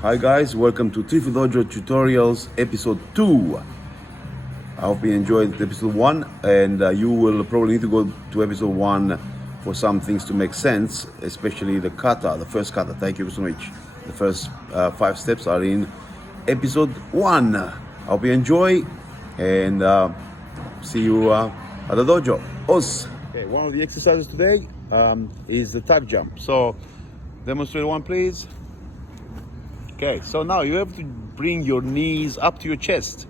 Hi guys, welcome to Trifu Dojo Tutorials episode 2. I hope you enjoyed episode 1 and you will probably need to go to episode 1 for some things to make sense, especially the Kata, the first Kata, Taikyoku Sono Ichi. The first 5 steps are in episode 1. I hope you enjoy and see you at the dojo. Os! Okay, one of the exercises today is the tuck jump. So demonstrate one please. Okay, so now you have to bring your knees up to your chest,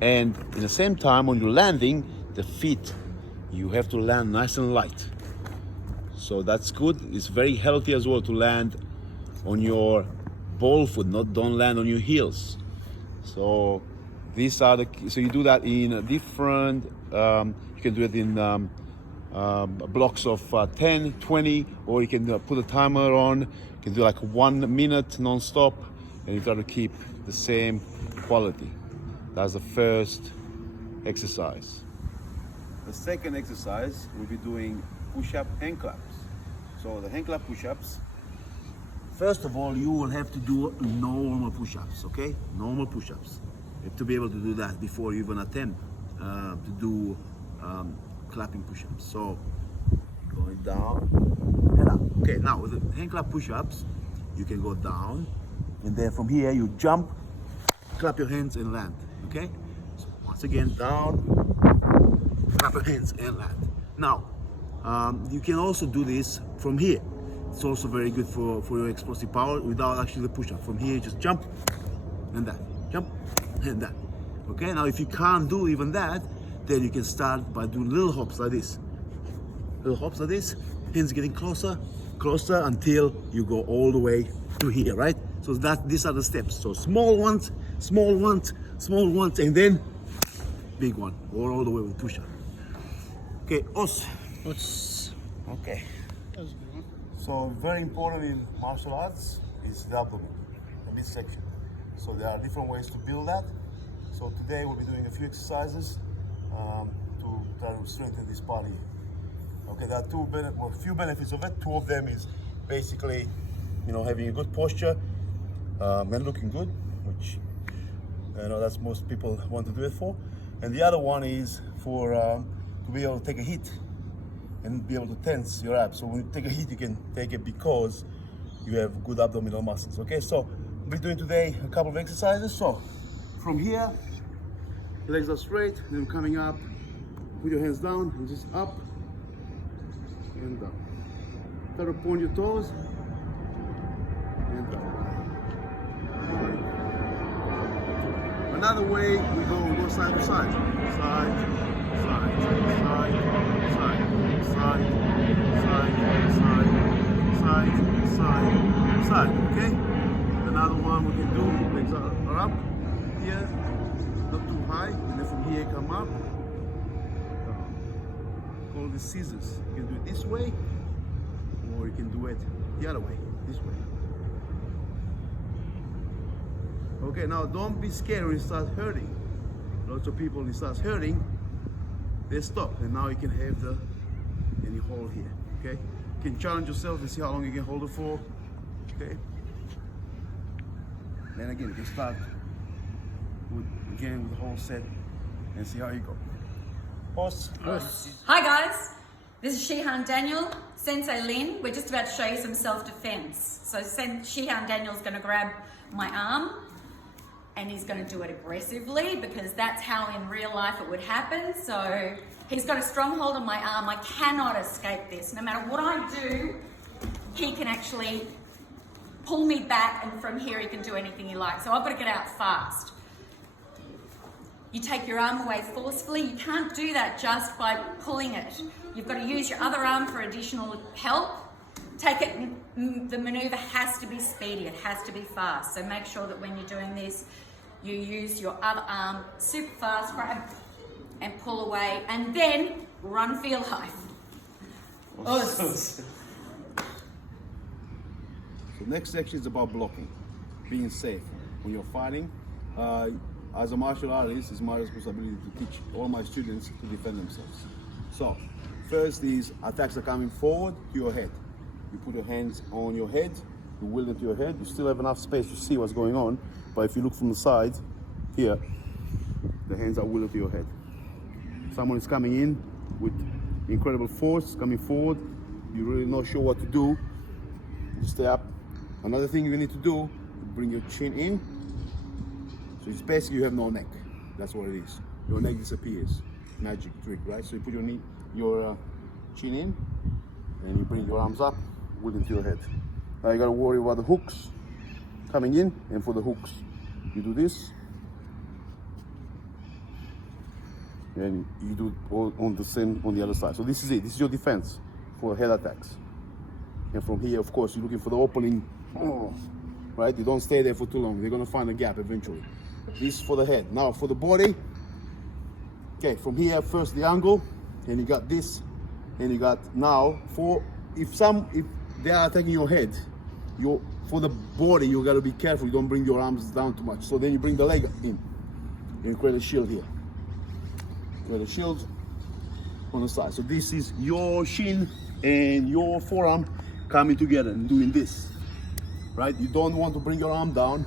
and at the same time when you're landing, the feet, you have to land nice and light. So that's good. It's very healthy as well to land on your ball foot, don't land on your heels. So these are so you do that in different, you can do it in blocks of 10, 20, or you can put a timer on. You can do like 1 minute non-stop, and you try to keep the same quality. That's the first exercise. The second exercise, we'll be doing push-up hand claps. So the hand clap push-ups, first of all, you will have to do normal push-ups, okay? Normal push-ups. You have to be able to do that before you even attempt to do clapping push-ups. So going down and up. Okay, now with the hand clap push-ups, you can go down, and then from here you jump, clap your hands and land. Okay, so once again down, clap your hands and land. Now you can also do this from here. It's also very good for your explosive power without actually the push-up. From here, just jump and that, jump and that. Okay, now if you can't do even that, then you can start by doing little hops like this. Little hops like this, hands getting closer, closer until you go all the way to here, right? So these are the steps. So small ones, small ones, small ones, and then big one, or all the way with push-up. Okay, os. Okay. That was a good one. So very important in martial arts is the abdomen, the midsection. So there are different ways to build that. So today we'll be doing a few exercises to try to strengthen this part here. Okay, there are a few benefits of it. 2 of them is basically, having a good posture and looking good, which that's most people want to do it for. And the other one is for to be able to take a hit and be able to tense your abs. So when you take a hit, you can take it because you have good abdominal muscles. Okay, so we'll be doing today a couple of exercises. So from here, legs are straight, then coming up, put your hands down and just up and down. Try to point your toes and down. Another way, we go side to side. Side, side, side, side, side, side, side, side, side, okay? Another one we can do, legs are up, here, not too high, and then from here come up. Call this scissors. You can do it this way, or you can do it the other way, this way. Okay, now don't be scared when it starts hurting. Lots of people, when it starts hurting, they stop, and now you can have and you hold here, okay? You can challenge yourself and see how long you can hold it for, okay? Then again, you can start with the whole set and see how you go. Pause. Hi guys, this is Shihan Daniel, Sensei Lynne. We're just about to show you some self-defense. So Shihan Daniel's gonna grab my arm and he's gonna do it aggressively because that's how in real life it would happen. So he's got a strong hold on my arm. I cannot escape this. No matter what I do, he can actually pull me back, and from here he can do anything he likes. So I've got to get out fast. You take your arm away forcefully. You can't do that just by pulling it. You've got to use your other arm for additional help. Take it, the maneuver has to be speedy, it has to be fast. So make sure that when you're doing this, you use your other arm super fast, grab and pull away, and then run for your life. So next section is about blocking, being safe. When you're fighting, as a martial artist, it's my responsibility to teach all my students to defend themselves. So first is attacks are coming forward to your head. You put your hands on your head You will into your head. You still have enough space to see what's going on. But if you look from the side, here, the hands are willed to your head. Someone is coming in with incredible force, coming forward. You're really not sure what to do. You stay up. Another thing you need to do, bring your chin in. So it's basically you have no neck. That's what it is. Your neck disappears. Magic trick, right? So you put your chin in, and you bring your arms up, willed into your head. Now you gotta worry about the hooks coming in, and for the hooks, you do this, and you do all on the same on the other side. So this is it. This is your defense for head attacks. And from here, of course, you're looking for the opening. Right? You don't stay there for too long. They're gonna find a gap eventually. This for the head. Now for the body. Okay, from here first the angle, and you got this, and you got now for if they are attacking your head, for the body you gotta be careful. You don't bring your arms down too much. So then you bring the leg in. You create a shield here. Create a shield on the side. So this is your shin and your forearm coming together and doing this. Right? You don't want to bring your arm down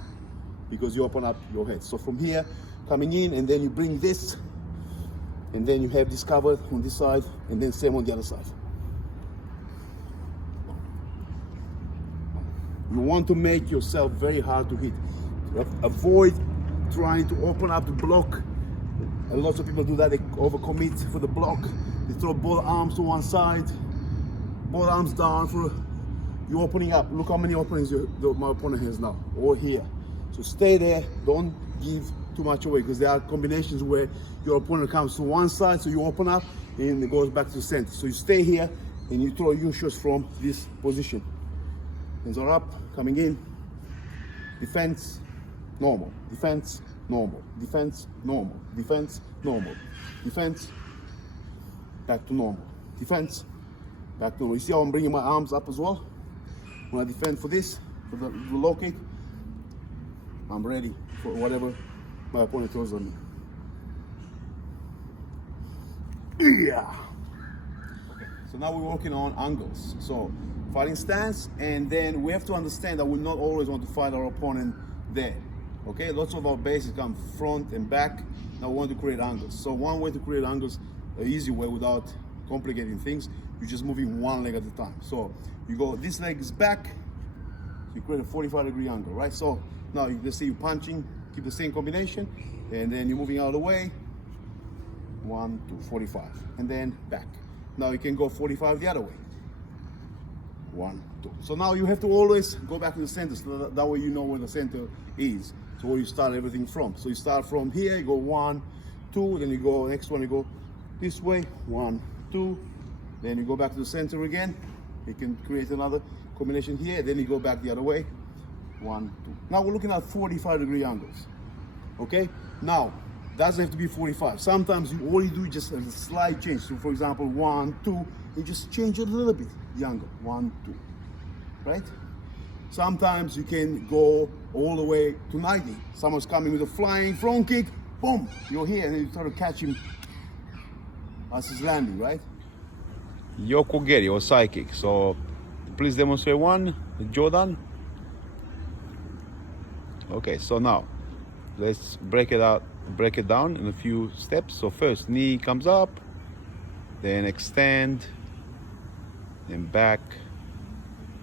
because you open up your head. So from here, coming in, and then you bring this, and then you have this covered on this side, and then same on the other side. You want to make yourself very hard to hit. Avoid trying to open up the block. A lot of people do that, they overcommit for the block. They throw both arms to one side, both arms down for you're opening up. Look how many openings my opponent has now, or here. So stay there, don't give too much away, because there are combinations where your opponent comes to one side, so you open up, and it goes back to the center. So you stay here, and you throw your shots from this position. Hands are up, coming in. Defense, normal. Defense, normal. Defense, normal. Defense, normal. Defense, back to normal. Defense, back to normal. You see how I'm bringing my arms up as well? When I defend for this, for the low kick, I'm ready for whatever my opponent throws on me. Yeah. Okay. So now we're working on angles. So fighting stance, and then we have to understand that we not always want to fight our opponent there. Okay, lots of our bases come front and back. Now we want to create angles. So one way to create angles, an easy way without complicating things, you're just moving one leg at a time. So you go, this leg is back, so you create a 45-degree angle, right? So now you just see you punching, keep the same combination, and then you're moving out of the way, 1, 2, 45, and then back. Now you can go 45 the other way, 1, 2. So now you have to always go back to the center, so that way you know where the center is. So where you start everything from. So you start from here, you go 1, 2, then you go, next one you go this way, 1, 2, then you go back to the center again. You can create another combination here, then you go back the other way, 1, 2. Now we're looking at 45-degree angles, okay? Now, doesn't have to be 45. Sometimes all you do is just a slight change. So for example, 1, 2, you just change a little bit the angle, 1, 2, right? Sometimes you can go all the way to 90. Someone's coming with a flying front kick, boom, you're here, and then you try to catch him as he's landing, right? Yokogeri or psychic. So please demonstrate one, Jordan. Okay, so now let's break it down in a few steps. So first, knee comes up, then extend, then back,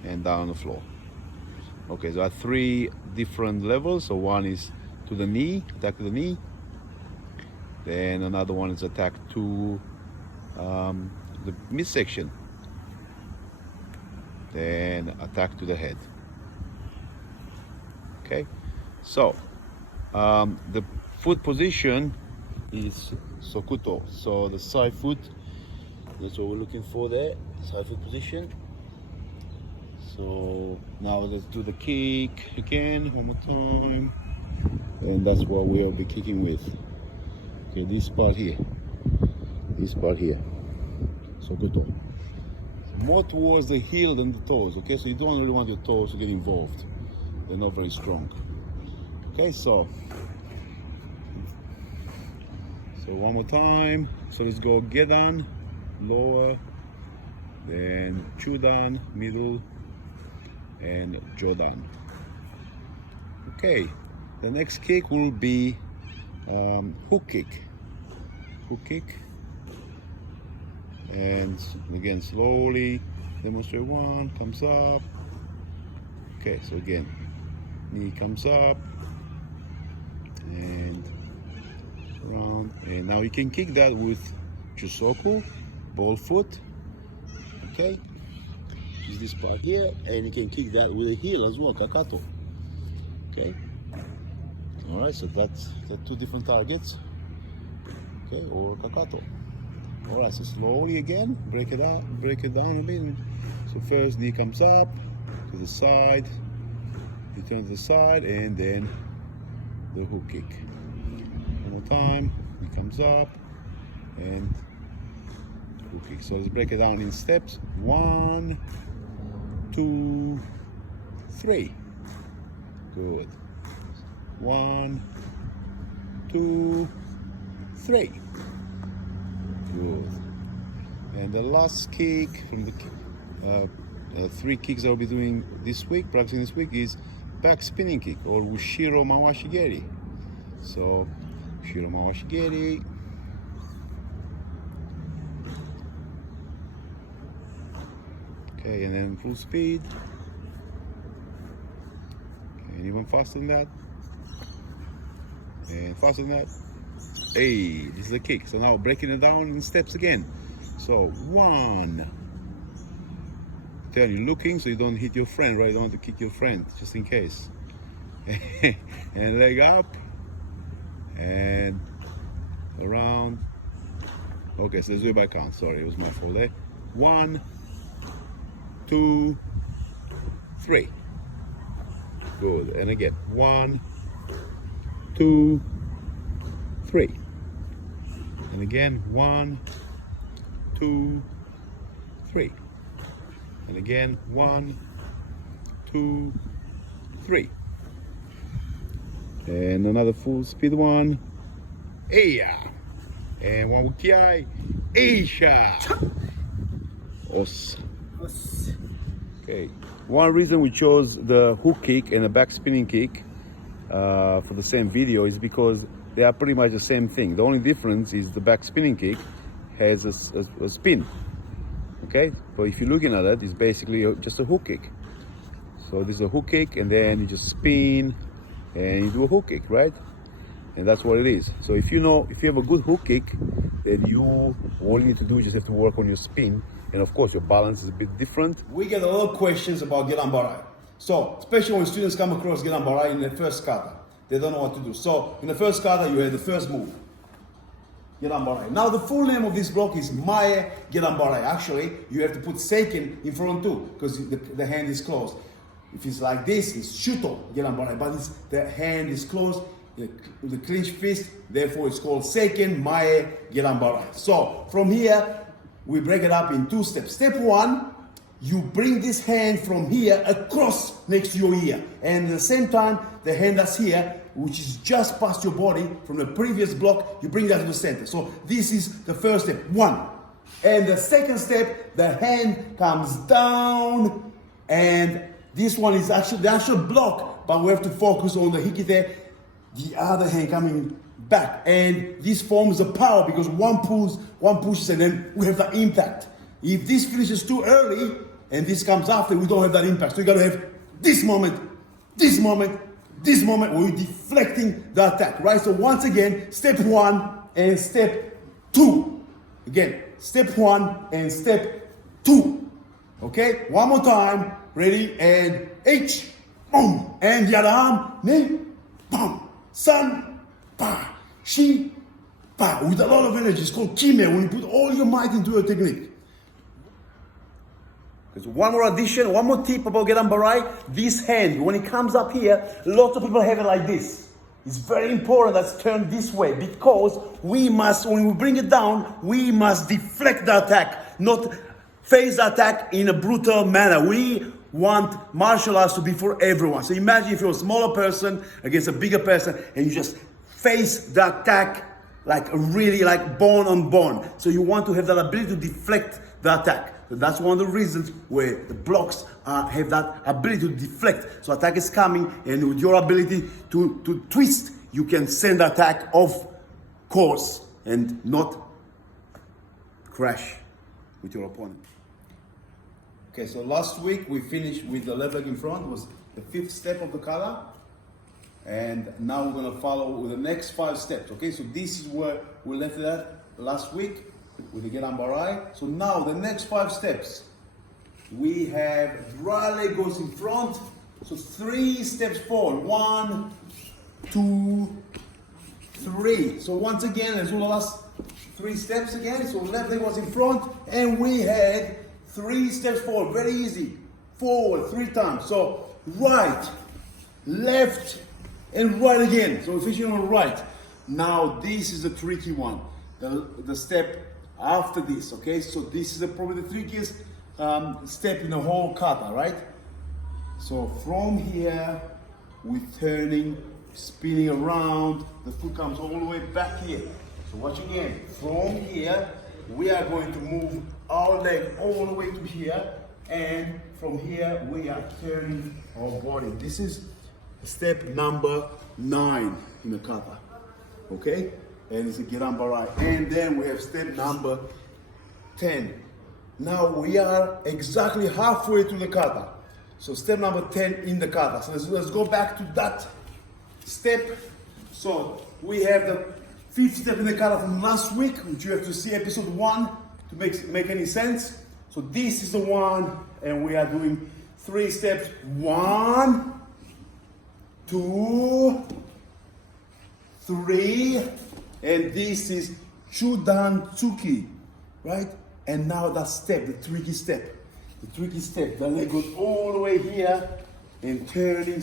and down on the floor. Okay, so there are 3 different levels. So one is to the knee, attack to the knee. Then another one is attack to the midsection, then attack to the head. Okay, so the foot position is sokuto, so the side foot, that's what we're looking for there, side foot position. So now let's do the kick again, one more time, and that's what we'll be kicking with. Okay, this part here, sokuto. More towards the heel than the toes, okay? So you don't really want your toes to get involved. They're not very strong. Okay, so one more time. So let's go gedan, lower, then chudan, middle, and gedan. Okay, the next kick will be hook kick. Hook kick. And again, slowly demonstrate. One comes up. Okay, so again, knee comes up and around. And now you can kick that with Chusoku, ball foot. Okay, use this part here, and you can kick that with a heel as well, Kakato. Okay, all right, so that's the two different targets. Okay, or Kakato. All right, so slowly again, break it down a bit. So first knee comes up to the side, you turn to the side, and then the hook kick. One more time, knee comes up, and hook kick. So let's break it down in steps. 1, 2, 3. Good. 1, 2, 3. Good. And the last kick from the 3 kicks I'll be doing this week, practicing this week, is backspinning kick, or Ushiro Mawashigeri. So, Ushiro Mawashigeri. Okay, and then full speed. Okay, and even faster than that. And faster than that. Hey, this is a kick. So now breaking it down in steps again. So 1. Turn, you're looking so you don't hit your friend, right? You don't want to kick your friend, just in case. And leg up. And around. Okay, so let's do it by count. Sorry, it was my fault there. 1, 2, 3. Good. And again, 1, 2, 3. And again, 1, 2, 3. And again, 1, 2, 3. And another full speed one. Eya. And one with kiai. Eisha. Os. Okay. One reason we chose the hook kick and the back spinning kick for the same video is because they are pretty much the same thing. The only difference is the back spinning kick has a spin. Okay, but if you're looking at it, it's basically just a hook kick. So this is a hook kick, and then you just spin and you do a hook kick, right? And that's what it is. So if you have a good hook kick, then all you need to do is just have to work on your spin, and of course your balance is a bit different. We get a lot of questions about gedan barai. So especially when students come across gedan barai in the first kata, they don't know what to do. So in the first kata, you have the first move, gedan barai. Now the full name of this block is mae gedan barai. Actually, you have to put seiken in front too, because the hand is closed. If it's like this, it's shuto gedan barai, but the hand is closed, the clenched fist, therefore it's called seiken mae gedan barai. So from here, we break it up in 2 steps. Step 1, you bring this hand from here across next to your ear, and at the same time, the hand that's here, which is just past your body from the previous block, you bring that to the center. So this is the first step, 1. And the second step, the hand comes down, and this one is actually the actual block, but we have to focus on the hikite, the other hand coming back. And this forms a power because one pushes, and then we have the impact. If this finishes too early, and this comes after, we don't have that impact. So you gotta have this moment, where you're deflecting the attack, right? So once again, step 1 and step 2. Again, step 1 and step 2. Okay, one more time. Ready? And H, boom. And the other arm, ne, boom. San, pa, shi, pa. With a lot of energy. It's called kime, when you put all your might into your technique. There's one more addition, one more tip about gedan barai. This hand, when it comes up here, lots of people have it like this. It's very important that's turned this way, because we must, when we bring it down, we must deflect the attack, not face the attack in a brutal manner. We want martial arts to be for everyone. So imagine if you're a smaller person against a bigger person, and you just face the attack like really like bone on bone. So you want to have that ability to deflect the attack. So that's one of the reasons where the blocks have that ability to deflect. So attack is coming, and with your ability to twist, you can send the attack off course and not crash with your opponent. Okay, so last week we finished with the left leg in front, was the 5th step of the kata. And now we're gonna follow with the next 5 steps, okay? So this is where we left it at last week with the gedan barai. So now the next 5 steps, we have right leg goes in front. So 3 steps forward, 1, 2, 3. So once again, let's do the last 3 steps again. So left leg was in front, and we had 3 steps forward, very easy. Forward 3 times. So right, left, and right again. So finishing on right. Now this is a tricky one. The step after this, okay? So this is probably the trickiest step in the whole kata, right? So from here, we're turning, spinning around. The foot comes all the way back here. So watch again. From here, we are going to move our leg all the way to here. And from here, we are turning our body. This is step number 9 in the kata, okay? And it's a gedan barai. And then we have step number 10. Now we are exactly halfway to the kata. So step number 10 in the kata. So let's go back to that step. So we have the 5th step in the kata from last week, which you have to see episode 1 to make any sense. So this is the one, and we are doing 3 steps. 1, 2, 3, and this is Chudan Tsuki, right? And now that step, the tricky step, the leg goes all the way here, and turning,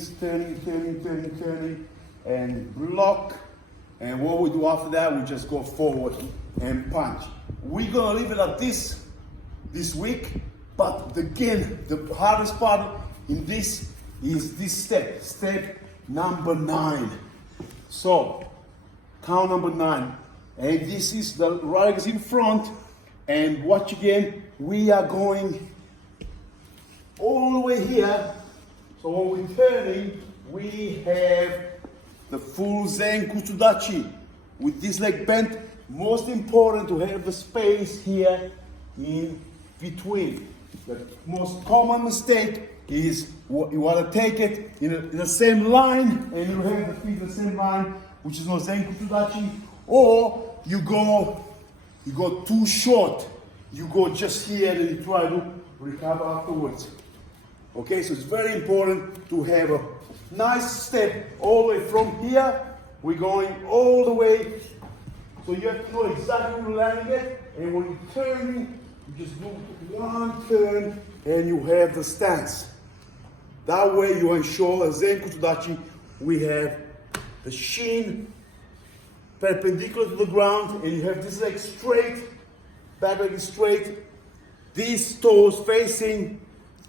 and block. And what we do after that, we just go forward and punch. We're gonna leave it at this week, but again, the hardest part in this is this step number 9. So count number 9, and this is the right leg is in front, and watch again, we are going all the way here. So when we're turning, we have the full Zen Kutsudachi with this leg bent. Most important to have the space here in between. The most common mistake is you want to take it in the same line, and you have the feet in the same line, which is no Zen Kutsudachi, or you go too short. You go just here and you try to recover afterwards. Okay, so it's very important to have a nice step all the way from here. We're going all the way. So you have to know exactly where you're landing it, and when you're turning, you just do 1 turn and you have the stance. That way you ensure a Zen Kutsudachi. We have the shin perpendicular to the ground, and you have this leg straight, back leg is straight, these toes facing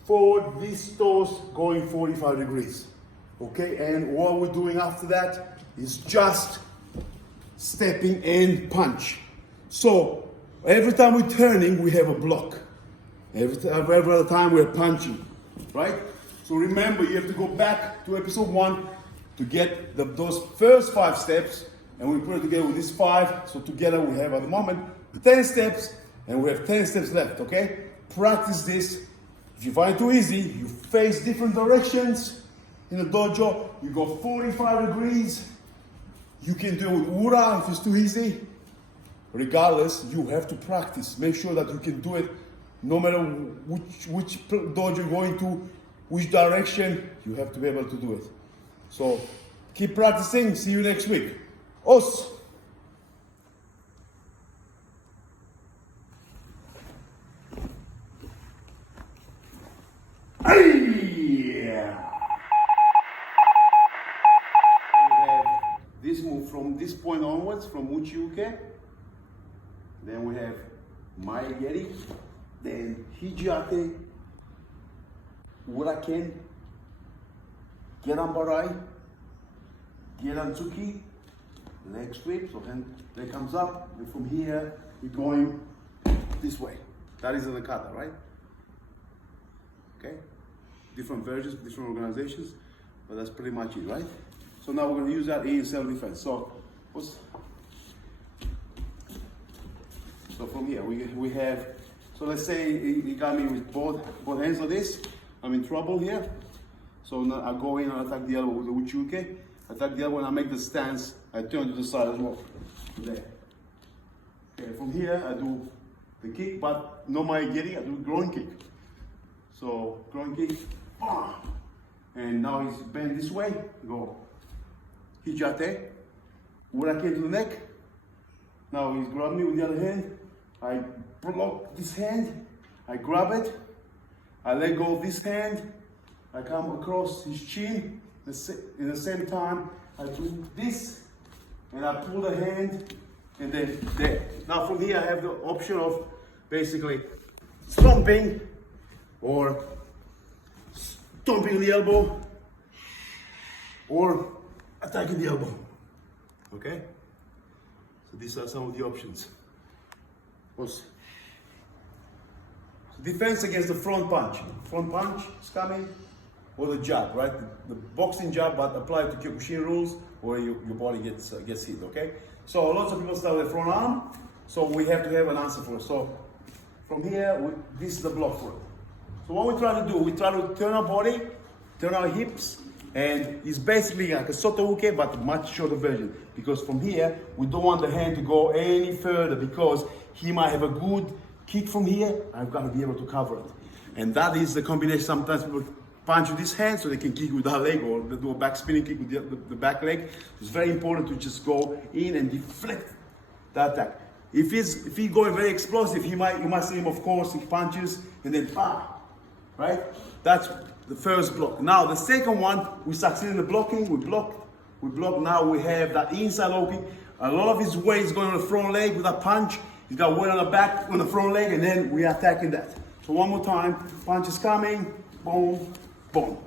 forward, these toes going 45 degrees. Okay, and what we're doing after that is just stepping and punch. So every time we're turning, we have a block. Every other time we're punching, right? So remember, you have to go back to episode 1 to get those first 5 steps, and we put it together with these 5. So together we have at the moment 10 steps, and we have 10 steps left, okay? Practice this. If you find it too easy, you face different directions in the dojo. You go 45 degrees. You can do it with ura if it's too easy. Regardless, you have to practice. Make sure that you can do it no matter which dojo you're going to, which direction, you have to be able to do it. So keep practicing. See you next week. Os! This move from this point onwards, from Uchiuke. Then we have Maegeri, then Hijiate, Uraken, Gedan Barai, Gedan Tsuki, leg sweep, so then leg comes up, and from here we're going this way. That is in the kata, right? okay? Different versions, different organizations, but that's pretty much it, right? So now we're gonna use that in self-defense. So from here, we have, so let's say he got me with both hands like this. I'm in trouble here. So now I go in and attack the elbow with the uchuke. Attack the elbow and I make the stance. I turn to the side as well. There. Okay, from here I do the kick, but no my giri, I do groin kick. So groin kick, and now he's bent this way, go hijate. When I came to the neck, now he's grabbed me with the other hand. I block this hand, I grab it, I let go of this hand, I come across his chin, in the same time I do this, and I pull the hand, and then there. Now from here I have the option of basically stomping, or stomping the elbow, or attacking the elbow, okay? So these are some of the options. So defense against the front punch. Front punch is coming, or the jab, right? The boxing jab, but applied to Kyokushin rules, or your body gets hit, okay? So lots of people start with the front arm, so we have to have an answer for it. So from here, this is the block for it. So what we try to do, we try to turn our body, turn our hips, and it's basically like a soto uke, but a much shorter version. Because from here, we don't want the hand to go any further, because he might have a good kick from here. I've got to be able to cover it. And that is the combination. Sometimes people punch with this hand so they can kick with that leg, or they do a back spinning kick with the back leg. It's very important to just go in and deflect that attack. If he's going very explosive, you might see him, of course, he punches and then right? That's the first block. Now the second one, we succeed in the blocking, we block. Now we have that inside opening. A lot of his weight is going on the front leg with that punch. He's got weight on the back, on the front leg, and then we are attacking that. So one more time, punch is coming, boom, boom.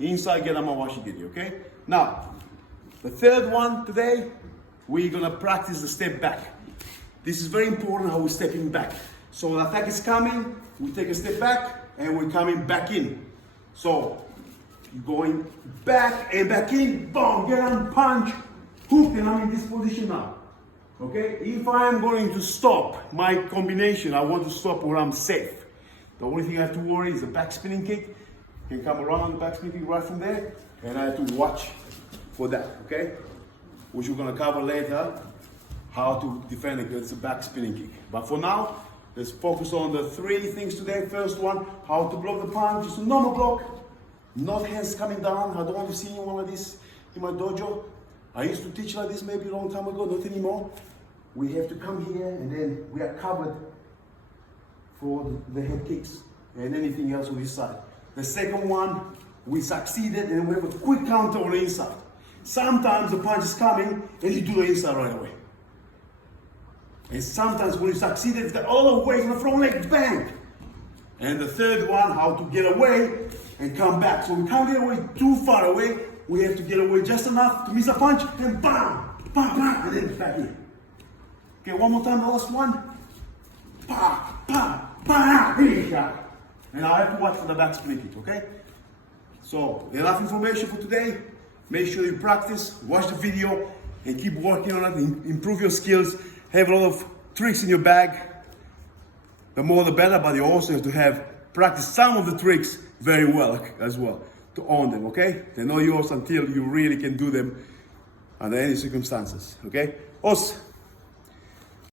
Inside gedan mawashigiri, okay? Now, the third one today, we're gonna practice the step back. This is very important how we're stepping back. So the attack is coming, we take a step back, and we're coming back in. So, going back and back in, boom, gedan, punch, hook, and I'm in this position now. Okay, if I am going to stop my combination, I want to stop where I'm safe. The only thing I have to worry is the back spinning kick. You can come around the back spinning kick right from there, and I have to watch for that, okay? Which we're gonna cover later, how to defend against the back spinning kick. But for now, let's focus on the three things today. First one, how to block the punch. Just a normal block, not hands coming down. I don't want to see anyone like this in my dojo. I used to teach like this maybe a long time ago, not anymore. We have to come here and then we are covered for the head kicks and anything else on this side. The second one, we succeeded and we have a quick counter on the inside. Sometimes the punch is coming and you do the inside right away. And sometimes when you succeeded, it's the other way from the front leg, bang! And the third one, how to get away and come back. So we can't get away too far away. We have to get away just enough to miss a punch and bam, bam, bam, and then back in. Okay, one more time, the last one. Pa, pa, pa, and I have to watch for the back spinning kick, okay? So, enough information for today. Make sure you practice, watch the video, and keep working on it, improve your skills. Have a lot of tricks in your bag. The more the better, but you also have to have practice some of the tricks very well as well to own them, okay? They're not yours until you really can do them under any circumstances, okay? Os.